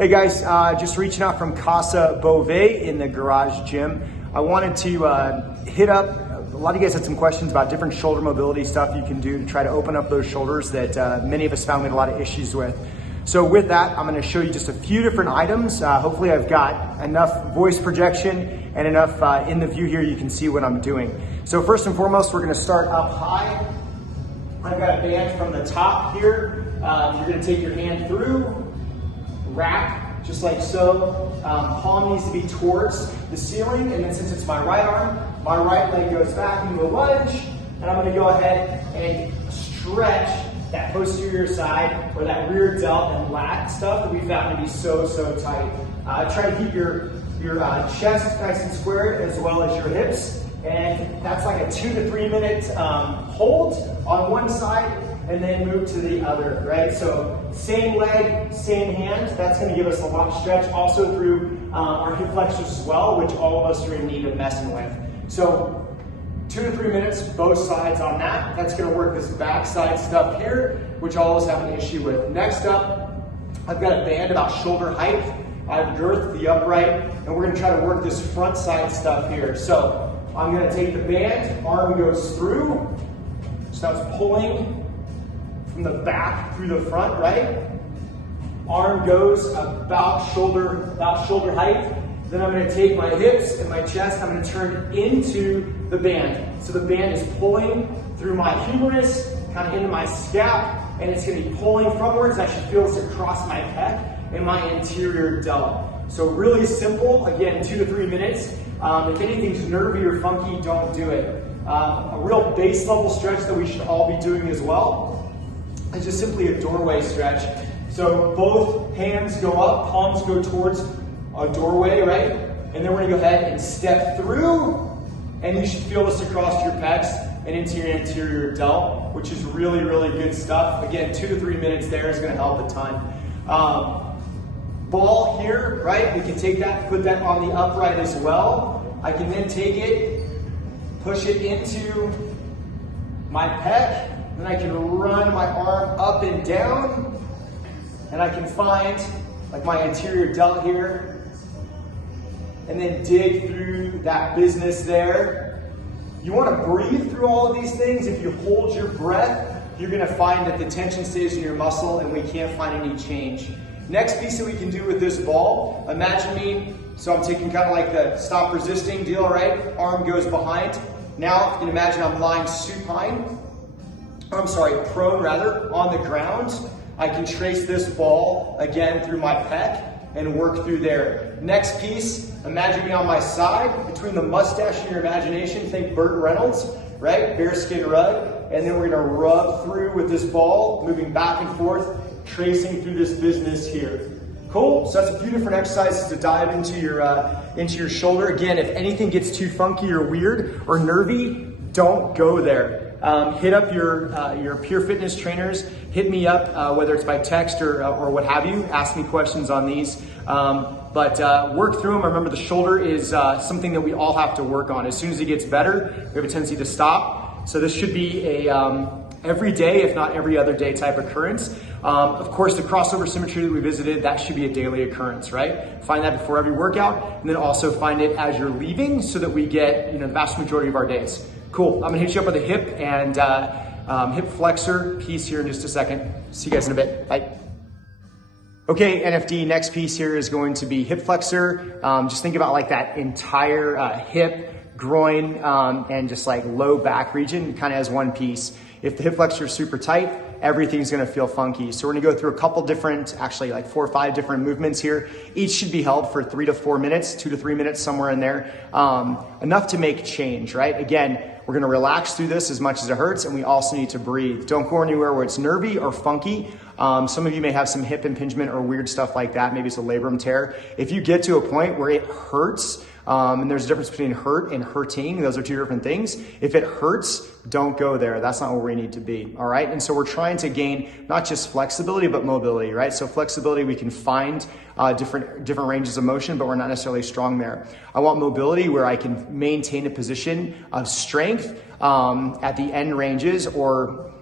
Hey guys, just reaching out from Casa Beauvais in the garage gym. I wanted to hit up, a lot of you guys had some questions about different shoulder mobility stuff you can do to try to open up those shoulders that many of us found we had a lot of issues with. So with that, I'm gonna show you just a few different items. Hopefully I've got enough voice projection and enough in the view here you can see what I'm doing. So first and foremost, we're gonna start up high. I've got a band from the top here. You're gonna take your hand through, rack, just like so. Palm needs to be towards the ceiling, and then since it's my right arm, my right leg goes back into a lunge, and I'm gonna go ahead and stretch that posterior side, or that rear delt and lat stuff that we found to be so tight. Try to keep your chest nice and squared as well as your hips. And that's like a 2 to 3 minute hold on one side and then move to the other, right? So same leg, same hand. That's gonna give us a lot of stretch also through our hip flexors as well, which all of us are in need of messing with. So 2 to 3 minutes, both sides on that. That's gonna work this backside stuff here, which all of us have an issue with. Next up, I've got a band about shoulder height. I've girthed the upright, and we're gonna try to work this front side stuff here. So I'm gonna take the band, arm goes through, so that's pulling from the back through the front, right? Arm goes about shoulder height. Then I'm gonna take my hips and my chest, I'm gonna turn into the band. So the band is pulling through my humerus, kind of into my scap, and it's gonna be pulling frontwards. I should feel this across my pec and my anterior delt. So really simple, again, 2 to 3 minutes. If anything's nervy or funky, don't do it. A real base level stretch that we should all be doing as well is just simply a doorway stretch. So both hands go up, palms go towards a doorway, right? And then we're gonna go ahead and step through, and you should feel this across your pecs and into your anterior delt, which is really good stuff. Again, 2 to 3 minutes there is gonna help a ton. Ball here, right? We can take that, put that on the upright as well. I can then take it, push it into my pec, then I can run my arm up and down, and I can find like my anterior delt here, and then dig through that business there. You want to breathe through all of these things. If you hold your breath, you're going to find that the tension stays in your muscle and we can't find any change. Next piece that we can do with this ball, imagine me, so I'm taking kind of like the stop resisting deal, right? Arm goes behind. Now, you can imagine I'm lying prone rather, on the ground. I can trace this ball again through my pec and work through there. Next piece, imagine me on my side, between the mustache and your imagination, think Burt Reynolds, right? Bearskin rug, and then we're gonna rub through with this ball, moving back and forth, tracing through this business here. Cool, so that's a few different exercises to dive into your shoulder. Again, if anything gets too funky or weird or nervy, don't go there. Hit up your peer fitness trainers. Hit me up, whether it's by text or what have you. Ask me questions on these. But work through them. Remember, the shoulder is something that we all have to work on. As soon as it gets better, we have a tendency to stop. So this should be a every day, if not every other day type occurrence. Of course, the crossover symmetry that we visited, that should be a daily occurrence, right? Find that before every workout, and then also find it as you're leaving so that we get the vast majority of our days. Cool, I'm gonna hit you up with a hip and hip flexor piece here in just a second. See you guys in a bit, bye. Okay, NFD, next piece here is going to be hip flexor. Just think about like that entire hip, groin, and just like low back region kind of as one piece. If the hip flexor is super tight, everything's gonna feel funky. So we're gonna go through a couple different, actually like 4 or 5 different movements here. Each should be held for 3 to 4 minutes, 2 to 3 minutes, somewhere in there. Enough to make change, right? Again, we're gonna relax through this as much as it hurts, and we also need to breathe. Don't go anywhere where it's nervy or funky. Some of you may have some hip impingement or weird stuff like that. Maybe it's a labrum tear. If you get to a point where it hurts, and there's a difference between hurt and hurting. Those are 2 different things. If it hurts, don't go there. That's not where we need to be, all right? And so we're trying to gain not just flexibility, but mobility, right? So flexibility, we can find different ranges of motion, but we're not necessarily strong there. I want mobility where I can maintain a position of strength at the end ranges, or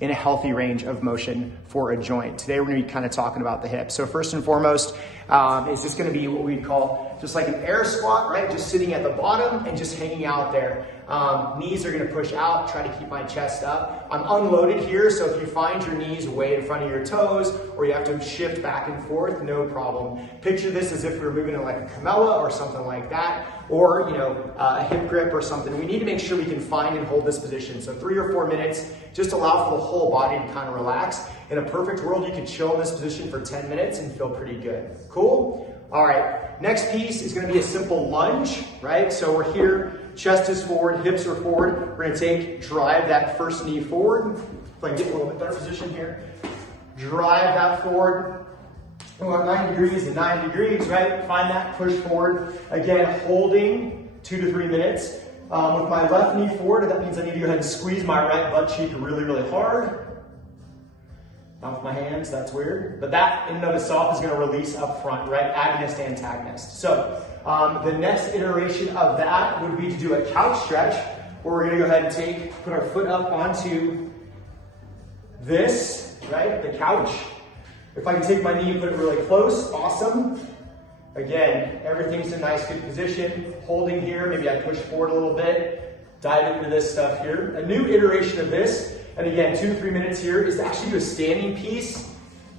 in a healthy range of motion for a joint. Today we're gonna be kind of talking about the hip. So first and foremost, is just gonna be what we call just like an air squat, right? Just sitting at the bottom and just hanging out there. Knees are gonna push out, try to keep my chest up. I'm unloaded here, so if you find your knees way in front of your toes or you have to shift back and forth, no problem. Picture this as if we were moving in like a Camella or something like that, or a hip grip or something. We need to make sure we can find and hold this position. So 3 or 4 minutes, just allow for the whole body to kind of relax. In a perfect world, you could chill in this position for 10 minutes and feel pretty good. Cool? All right, next piece is gonna be a simple lunge, right? So we're here, chest is forward, hips are forward. We're gonna drive that first knee forward. If I can get a little bit better position here. Drive that forward. We want 90 degrees and 90 degrees, right? Find that, push forward. Again, holding 2 to 3 minutes. With my left knee forward, that means I need to go ahead and squeeze my right butt cheek really, really hard. Not with my hands, that's weird. But that in and of itself is gonna release up front, right? Agonist, antagonist. So the next iteration of that would be to do a couch stretch, where we're gonna go ahead and put our foot up onto this, right? The couch. If I can take my knee and put it really close, awesome. Again, everything's in a nice, good position. Holding here, maybe I push forward a little bit, dive into this stuff here. A new iteration of this, and again, 2 to 3 minutes here, is to actually do a standing piece.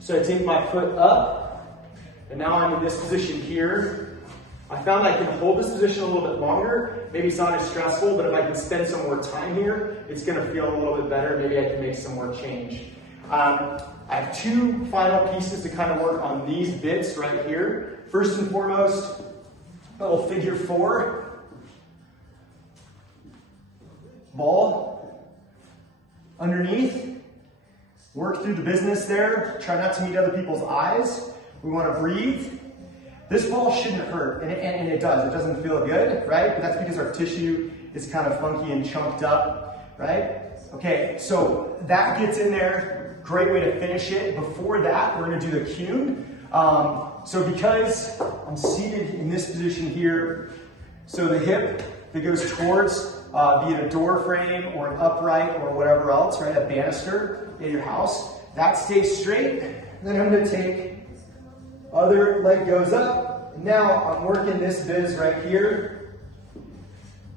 So I take my foot up, and now I'm in this position here. I found I can hold this position a little bit longer. Maybe it's not as stressful, but if I can spend some more time here, it's gonna feel a little bit better. Maybe I can make some more change. I have 2 final pieces to kind of work on these bits right here. First and foremost, a little figure 4. Ball underneath. Work through the business there. Try not to meet other people's eyes. We want to breathe. This ball shouldn't hurt, and it does. It doesn't feel good, right? But that's because our tissue is kind of funky and chunked up, right? Okay, so that gets in there. Great way to finish it. Before that, we're gonna do the Kuhn. So because I'm seated in this position here, so the hip that goes towards, be it a door frame or an upright or whatever else, right, a banister in your house, that stays straight. Then I'm gonna take, other leg goes up. And now I'm working this biz right here.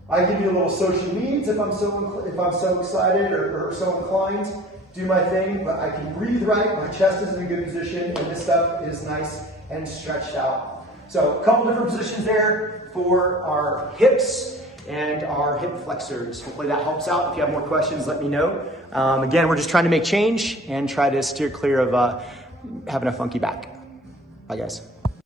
I give you a little social needs if I'm so excited or so inclined. Do my thing, but I can breathe right, my chest is in a good position, and this stuff is nice and stretched out. So a couple different positions there for our hips and our hip flexors. Hopefully that helps out. If you have more questions, let me know. Again, we're just trying to make change and try to steer clear of having a funky back. Bye guys.